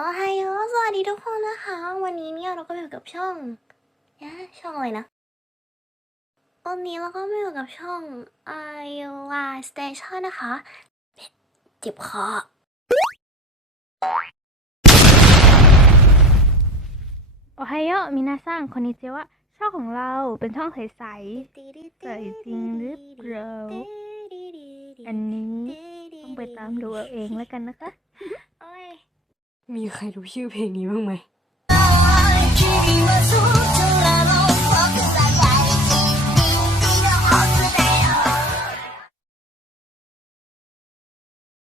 โอไฮโอสวัสดีทุกคนนะคะ วันนี้เนี่ยเราก็อยู่กับช่องเอ๊ะช่องอะไรนะ วันนี้เราก็มาอยู่กับช่อง i y Station นะคะเจ็บคอโอไฮโอมินาซังคอนนิจิวะช่องของเราเป็นช่องใสๆใส่จริงหรือเปล่าอันนี้ต้องไปตามดูเอาเองแล้วกันนะคะโอ้ย มีใครรู้ชื่อเพลงนี้บ้างไหม